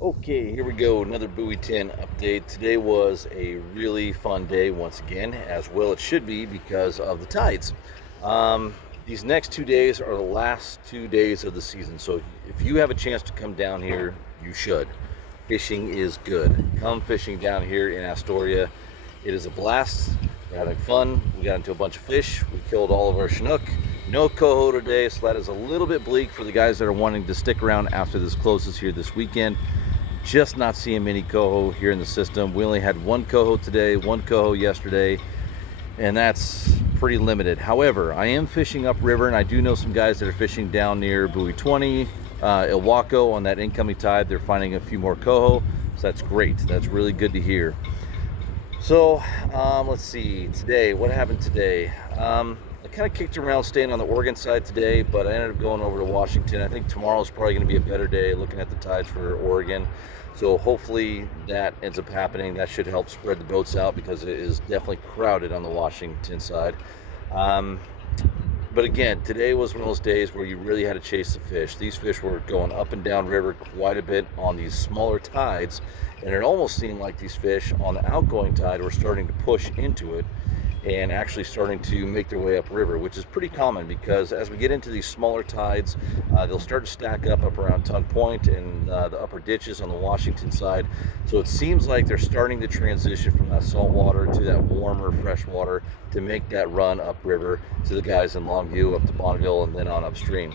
Okay, here we go. Another Buoy 10 update. Today was a really fun day once again, as well it should be because of the tides. Um, these next 2 days are the last 2 days of the season, so if you have a chance to come down here, you should. Fishing is good. Come fishing down here in Astoria. It is a blast. We're having fun. We got into a bunch of fish. We killed all of our Chinook. No coho today, so that is a little bit bleak for the guys that are wanting to stick around after this closes here this weekend. Just not seeing many coho here in the system. We only had one coho today, one coho yesterday, and that's pretty limited. However, I am fishing upriver, and I do know some guys that are fishing down near Buoy 20, Ilwaco on that incoming tide. They're finding a few more coho, so that's great. That's really good to hear. So let's see, today, what happened today? I kind of kicked around staying on the Oregon side today, but I ended up going over to Washington. I think tomorrow's probably going to be a better day looking at the tides for Oregon. So hopefully that ends up happening. That should help spread the boats out because it is definitely crowded on the Washington side. But again, today was one of those days where you really had to chase the fish. These fish were going up and down river quite a bit on these smaller tides, and it almost seemed like these fish on the outgoing tide were starting to push into it and actually starting to make their way upriver, which is pretty common because as we get into these smaller tides, they'll start to stack up around Tongue Point and the upper ditches on the Washington side. So it seems like they're starting to transition from that salt water to that warmer fresh water to make that run upriver to the guys in Longview, up to Bonneville, and then on upstream.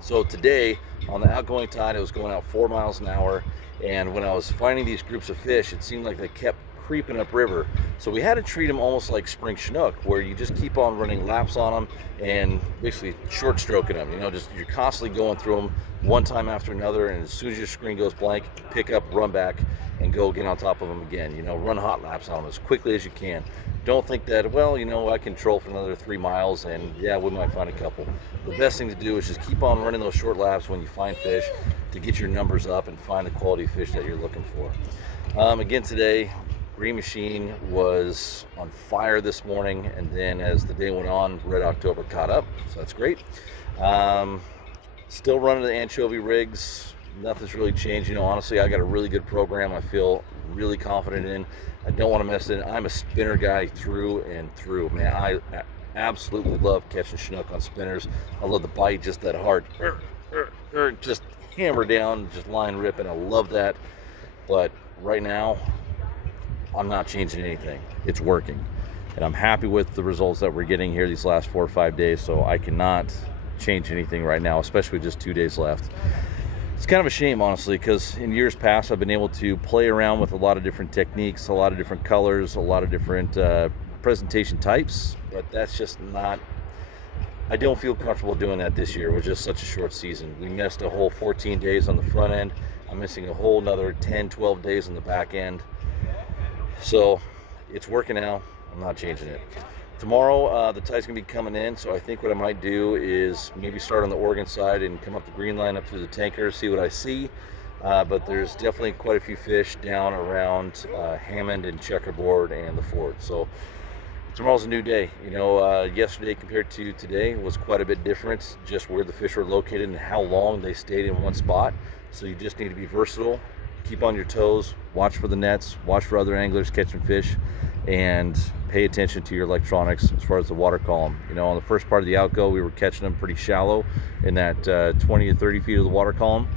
So today on the outgoing tide, it was going out 4 miles an hour, and when I was finding these groups of fish, it seemed like they kept creeping upriver. So we had to treat them almost like spring Chinook, where you just keep on running laps on them and basically short stroking them. Just you're constantly going through them one time after another, and as soon as your screen goes blank, pick up, run back, and go get on top of them again. Run hot laps on them as quickly as you can. Don't think that, well, I can troll for another 3 miles, and yeah, we might find a couple. The best thing to do is just keep on running those short laps when you find fish to get your numbers up and find the quality fish that you're looking for. Again today, Green Machine was on fire this morning, and then as the day went on, Red October caught up, so that's great. Still running the anchovy rigs. Nothing's really changed. Honestly, I got a really good program I feel really confident in. I don't want to mess it in. I'm a spinner guy through and through. Man, I absolutely love catching Chinook on spinners. I love the bite, just that hard, just hammer down, just line ripping. I love that. But right now, I'm not changing anything. It's working. And I'm happy with the results that we're getting here these last 4 or 5 days, so I cannot change anything right now, especially with just 2 days left. It's kind of a shame, honestly, because in years past, I've been able to play around with a lot of different techniques, a lot of different colors, a lot of different presentation types, but that's just not, I don't feel comfortable doing that this year with just such a short season. We missed a whole 14 days on the front end. I'm missing a whole another 10, 12 days on the back end. So it's working now. I'm not changing it. Tomorrow, the tide's going to be coming in, so I think what I might do is maybe start on the Oregon side and come up the green line up through the tanker, see what I see. But there's definitely quite a few fish down around Hammond and Checkerboard and the Fort. So tomorrow's a new day. Yesterday compared to today was quite a bit different, just where the fish were located and how long they stayed in one spot. So you just need to be versatile. Keep on your toes, watch for the nets, watch for other anglers catching fish, and pay attention to your electronics as far as the water column. On the first part of the outgo, we were catching them pretty shallow in that 20 to 30 feet of the water column.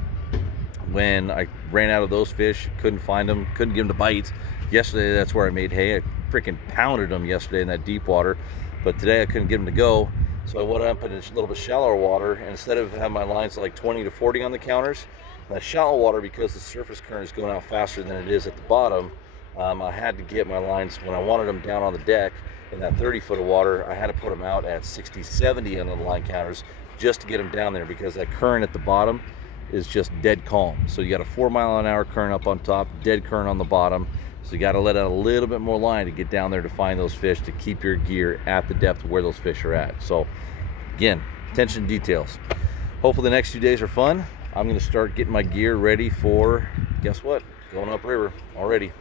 When I ran out of those fish, couldn't find them, couldn't get them to bite. Yesterday, that's where I made hay. I freaking pounded them yesterday in that deep water, but today I couldn't get them to go. So I went up in a little bit shallower water, and instead of having my lines like 20 to 40 on the counters, that shallow water, because the surface current is going out faster than it is at the bottom, I had to get my lines, when I wanted them down on the deck in that 30 foot of water, I had to put them out at 60, 70 on the line counters just to get them down there, because that current at the bottom is just dead calm. So you got a 4 mile an hour current up on top, dead current on the bottom. So you got to let out a little bit more line to get down there to find those fish, to keep your gear at the depth where those fish are at. So again, attention to details. Hopefully the next few days are fun. I'm going to start getting my gear ready for, guess what? Going upriver already.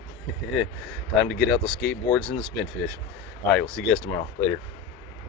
Time to get out the skateboards and the spinfish. All right, we'll see you guys tomorrow. Later.